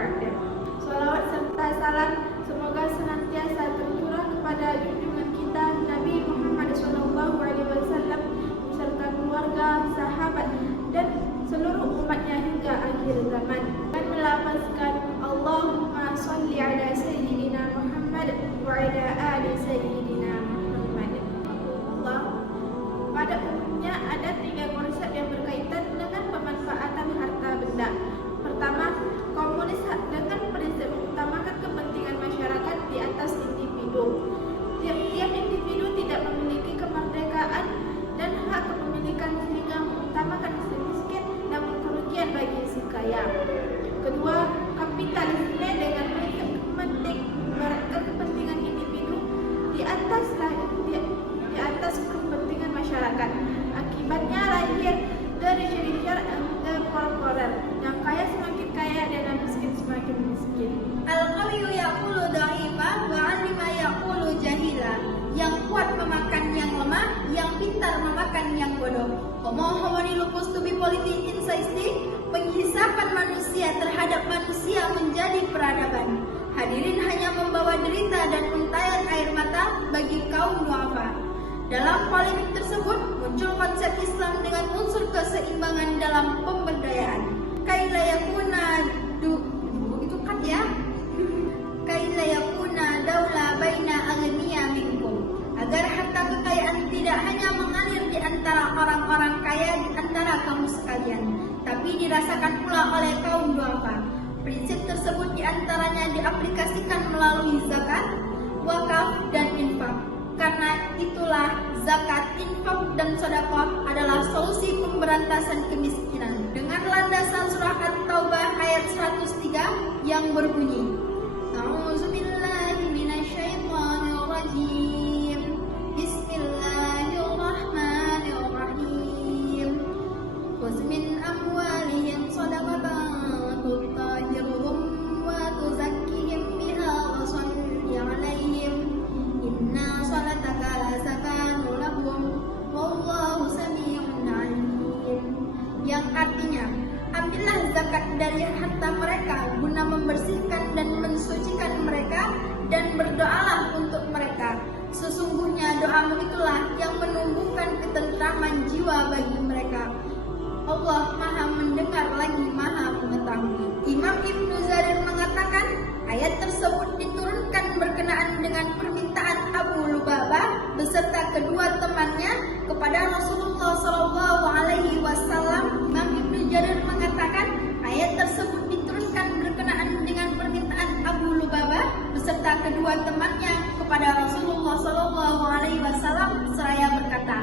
ba'd. Salawat serta salam semoga senantiasa tercurah kepada junjungan kita Nabi Muhammad SAW beserta keluarga, sahabat dan seluruh umatnya hingga akhir zaman. Dan melafazkan Allahumma sholli ala sayyidina Muhammad wa ala ali sayyidina Muhammad. Allah. Pada umumnya ada 3 konsep yang berkaitan dengan pemanfaatan harta benda. Pertama, komunis dengan prinsip mengutamakan kepentingan masyarakat di atas individu. Tiap-tiap individu tidak memiliki kemerdekaan dan hak kepemilikan sehingga mengutamakan si miskin namun kerugian bagi si kaya. Kedua, kapitalisme dengan prinsip kepentingan individu di atas kepentingan masyarakat. Akibatnya lahir dari syariat korporat, yang kaya semakin kaya dan yang miskin semakin miskin. Al-qawiyyu yaqulu dha'ifa wa 'alima yaqulu jahila. Yang kuat memakan yang lemah, yang pintar memakan yang bodoh. Homo lupus to be politik insaisti, penghisapan manusia terhadap manusia menjadi peradaban. Hadirin hanya membawa derita dan untayan air mata bagi kaum duafa. Dalam polemik tersebut muncul konsep Islam dengan unsur keseimbangan dalam pemberdayaan. Kaila yakuna daula baina aghniya minkum. Agar harta kekayaan tidak hanya mengalir di antara orang-orang kaya di antara kamu sekalian, tapi dirasakan pula oleh kaum duafa. Prinsip tersebut diantaranya diaplikasikan melalui zakat, wakaf, dan infak. Karena itulah zakat, infak, dan sedekah adalah solusi pemberantasan kemiskinan. Dengan landasan surah At-Taubah ayat 103 yang berbunyi, A'udzubillahi minasyaitonirrajim. Bismillahirrahmanirrahim. Khudz min amwalihim shadaqatan tutahhiruhum wa tuzakkihim biha wa shalli 'alaihim. Inna salataka sakanu lahum wallahu sami'un 'alim. Yang artinya, ambillah zakat dari harta mereka guna membersihkan dan mensucikan mereka, dan berdoalah untuk mereka. Sesungguhnya doamu itulah yang menumbuhkan ketentraman jiwa bagi mereka. Allah Maha mendengar lagi Maha mengetahui. Imam Ibnu Jarir mengatakan, ayat tersebut diturunkan berkenaan dengan permintaan Abu Lubabah beserta kedua temannya kepada Rasulullah SAW. Imam Ibnu Jarir mengatakan, ayat tersebut diturunkan berkenaan dengan permintaan Abu Lubabah beserta kedua temannya kepada Rasulullah SAW seraya berkata,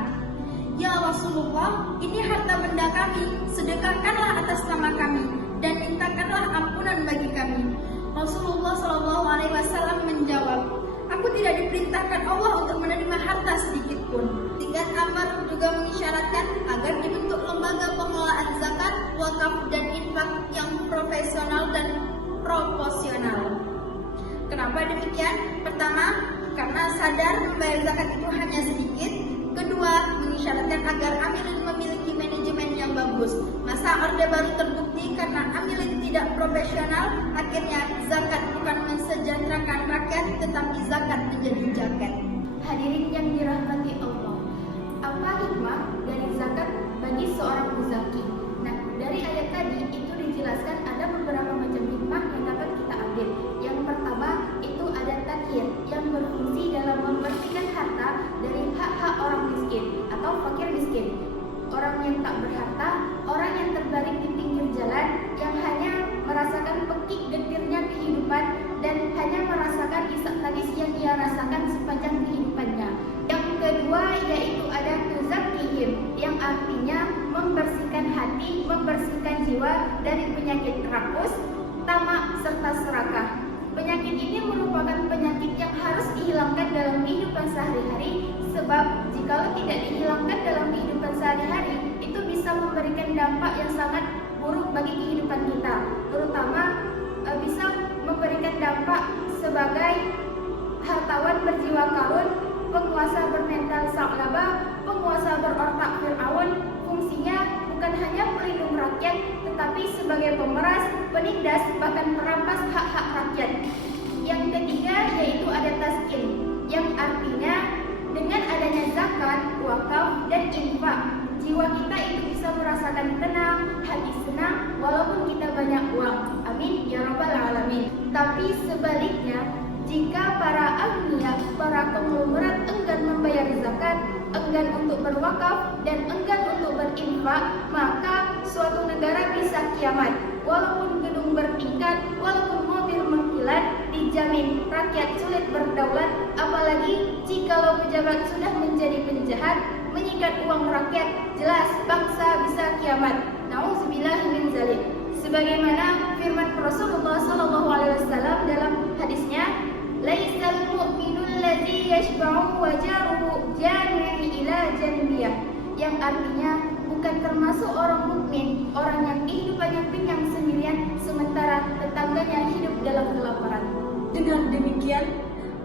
Ya Rasulullah, ini harta benda kami, sedekahkanlah atas nama kami dan mintakanlah ampunan bagi kami. Rasulullah SAW menjawab, aku tidak diperintahkan Allah untuk menerima harta sedikit pun. Dengan Amar juga mengisyaratkan agar dibentuk lembaga pengelolaan zakat, wakaf, dan infak yang profesional dan proporsional. Kenapa demikian? Pertama, karena sadar membayar zakat itu hanya sedikit. Kedua, mengisyaratkan agar amilin memiliki manajemen yang bagus. Masa Orde Baru terbukti karena amilin tidak profesional, akhirnya zakat bukan mensejahterakan rakyat, tetapi zakat menjadi jaket. Hadirin yang dirahmati Allah, apa hikmah dari zakat bagi seorang muzaki? Nah, dari ayat tadi itu dijelaskan ada beberapa macam hikmah yang dapat kita ambil. Yang pertama itu ada takhir yang berfungsi dalam membersihkan harta dari hak-hak orang miskin atau fakir miskin. Orang yang tak berharta, orang yang terbaring di pinggir jalan, yang hanya merasakan pekik getirnya kehidupan dan hanya merasakan isak tangis yang ia rasakan sepanjang kehidupannya. Yang kedua yaitu ada tuzakkihim, yang artinya membersihkan hati, membersihkan jiwa dari penyakit rakus, tamak, serta serakah. Penyakit ini merupakan penyakit yang harus dihilangkan dalam kehidupan sehari-hari, sebab jikalau tidak dihilangkan dalam kehidupan sehari-hari, itu bisa memberikan dampak yang sangat buruk bagi kehidupan kita, terutama bisa memberikan dampak sebagai hartawan berjiwa karun, penguasa bermental sa'laba, penguasa berotak Fir'aun. Fungsinya bukan hanya pelindung rakyat, tetapi sebagai pemeras, penindas, bahkan merampas hak-hak rakyat. Yang ketiga yaitu ada taskin, yang artinya dengan adanya zakat, wakaf, dan infak, jiwa kita itu bisa merasakan tenang, hati senang, walaupun kita banyak uang. Amin ya rabbal alamin. Tapi sebaliknya, jika para agniya, para konglomerat enggan membayar zakat, enggan untuk berwakaf, dan enggan untuk berinfak, maka suatu negara bisa kiamat. Walaupun gedung bertingkat, walaupun mobil mengkilat, dijamin rakyat sulit berdaulat. Apalagi jikalau pejabat sudah menjadi penjahat, menyikat uang rakyat, jelas bangsa bisa kiamat. Nauzubillah min zalik. Sebagaimana firman Rasulullah SAW dalam hadisnya, laisal mu'minul ladzi yashba'u wa jaruhu jani'i ila janbiyah, yang artinya bukan termasuk orang mukmin orang yang kehidupannya kenyang sendirian sementara tetangganya hidup dalam kelaparan. Dengan demikian,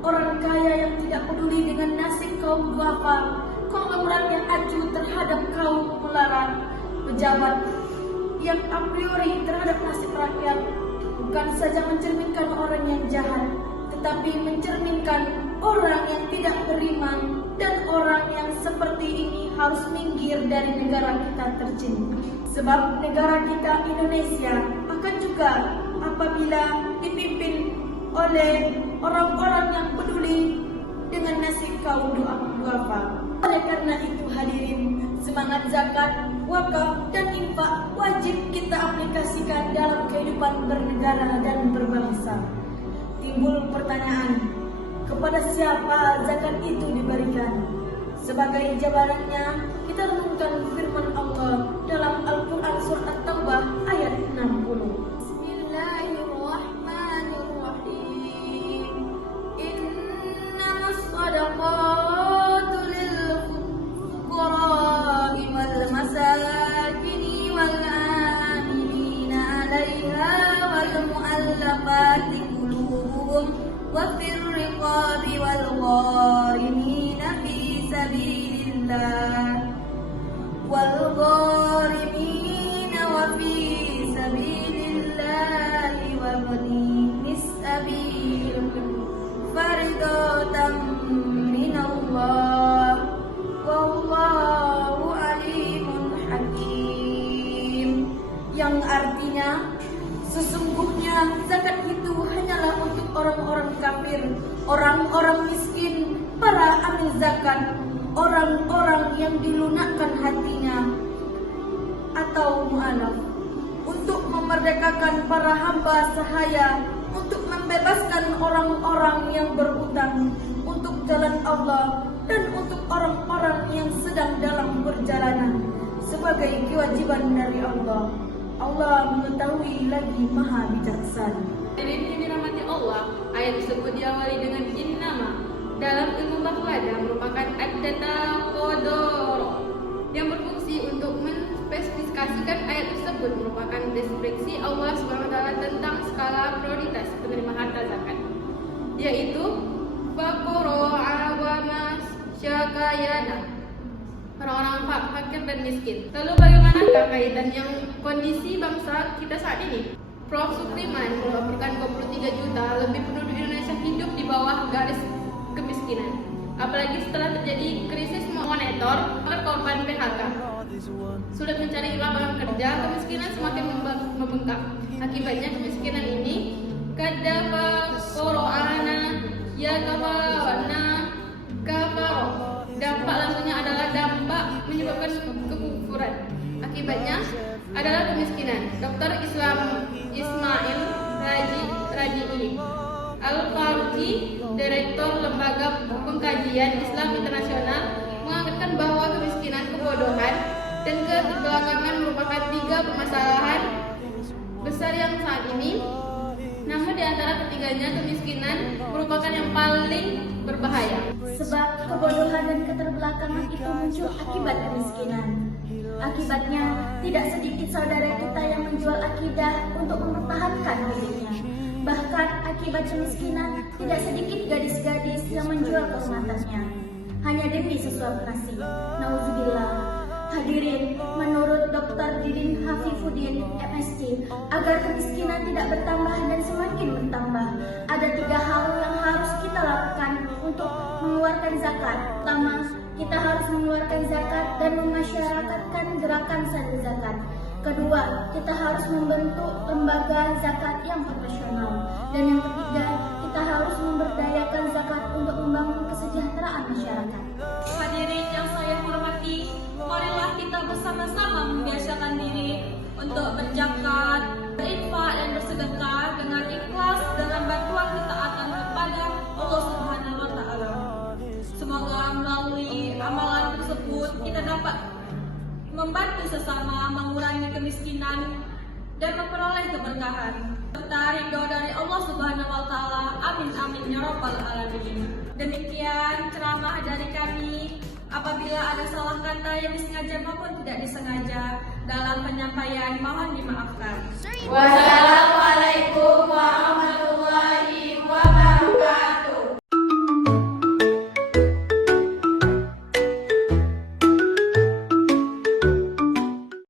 orang kaya yang tidak peduli dengan nasib kaum duafa, konglomerat yang acuh terhadap kaum melarat, pejabat yang a priori terhadap nasib rakyat, bukan saja mencerminkan orang yang jahat, tetapi mencerminkan orang yang tidak beriman, dan orang yang seperti ini harus minggir dari negara kita tercinta. Sebab negara kita Indonesia akan juga apabila dipimpin oleh orang-orang yang peduli dengan nasib kaum duafa. Oleh karena itu hadirin, semangat zakat, wakaf, dan infak wajib kita aplikasikan dalam kehidupan bernegara dan berbangsa. Timbul pertanyaan, kepada siapa zakat itu diberikan? Sebagai jawabannya, kita renungkan firman Allah dalam Al-Quran Surah At-Taubah ayat 60. Bismillahirrahmanirrahim. Innamas shadaqatu lil fuqara'i wal masakini wal amilina 'alaiha wal mu'allafati qulubuhum wa fir riqabi wal gharimina fi sabilillah wal gharimina wa fi sabilillah wa ibnis sabil faridatan minallah wallahu alimun hakim, yang artinya sesungguhnya zakat itu hanyalah untuk orang-orang kafir, orang-orang miskin, para amil zakat, orang-orang yang dilunakkan hatinya atau mu'alaf, untuk memerdekakan para hamba sahaya, untuk membebaskan orang-orang yang berhutang untuk jalan Allah, dan untuk orang-orang yang sedang dalam perjalanan sebagai kewajiban dari Allah. Allah mengetahui lagi maha bijaksana. Hadirin yang dirahmati Allah, ayat tersebut diawali dengan innama. Dalam ilmu bahladah merupakan ad-data qadar yang berfungsi untuk menspesifikasikan ayat tersebut, merupakan deskripsi Allah SWT tentang skala prioritas penerima harta zakat, yaitu faqara awama syakayana, orang-orang fakir dan miskin. Lalu bagaimanakah kaitan yang kondisi bangsa kita saat ini? Prof. Supriman melaporkan 23 juta lebih penduduk Indonesia hidup di bawah garis kemiskinan. Apalagi setelah terjadi krisis moneter, korban PHK. Sulit mencari lapangan kerja, kemiskinan semakin membengkak. Akibatnya kemiskinan ini kadafa qoro'ana ya kafawana kafaro. Dampak langsungnya adalah dampak menyebabkan kekufuran. Akibatnya adalah kemiskinan. Dr. Ismail Raji'i Al-Farji, Direktur Lembaga Pengkajian Islam Internasional, mengatakan bahwa kemiskinan, kebodohan, dan keterbelakangan merupakan 3 permasalahan besar yang saat ini. Namun di antara ketiganya, kemiskinan merupakan yang paling berbahaya. Sebab kebodohan dan keterbelakangan itu muncul akibat kemiskinan. Akibatnya, tidak sedikit saudara kita yang menjual akidah untuk mempertahankan miliknya. Bahkan akibat kemiskinan, tidak sedikit gadis-gadis yang menjual kehormatannya hanya demi sesuap nasi. Nauzubillah. Hadirin, menurut Dr. Didin Hafifuddin, MSc, agar kemiskinan tidak bertambah dan semakin bertambah, ada 3 hal yang harus kita lakukan untuk mengeluarkan zakat. Pertama, kita harus mengeluarkan zakat dan memasyarakatkan gerakan sadar zakat. Kedua, kita harus membentuk lembaga zakat yang profesional. Dan yang ketiga, kita harus memberdayakan zakat untuk membangun kesejahteraan masyarakat. Hadirin yang saya hormati, marilah kita bersama-sama membiasakan diri untuk berzakat, berinfak dan bersedekah dengan ikhlas dalam bantuan ketaatan kepada Allah Subhanahu wa taala. Semoga melalui amalan tersebut kita dapat membantu sesama mengurangi kemiskinan dan memperoleh keberkahan serta ridho dari Allah Subhanahu wa taala. Amin amin ya rabbal alamin. Demikian ceramah dari kami. Apabila ada salah kata yang disengaja maupun tidak disengaja dalam penyampaian, mohon dimaafkan. Wassalam.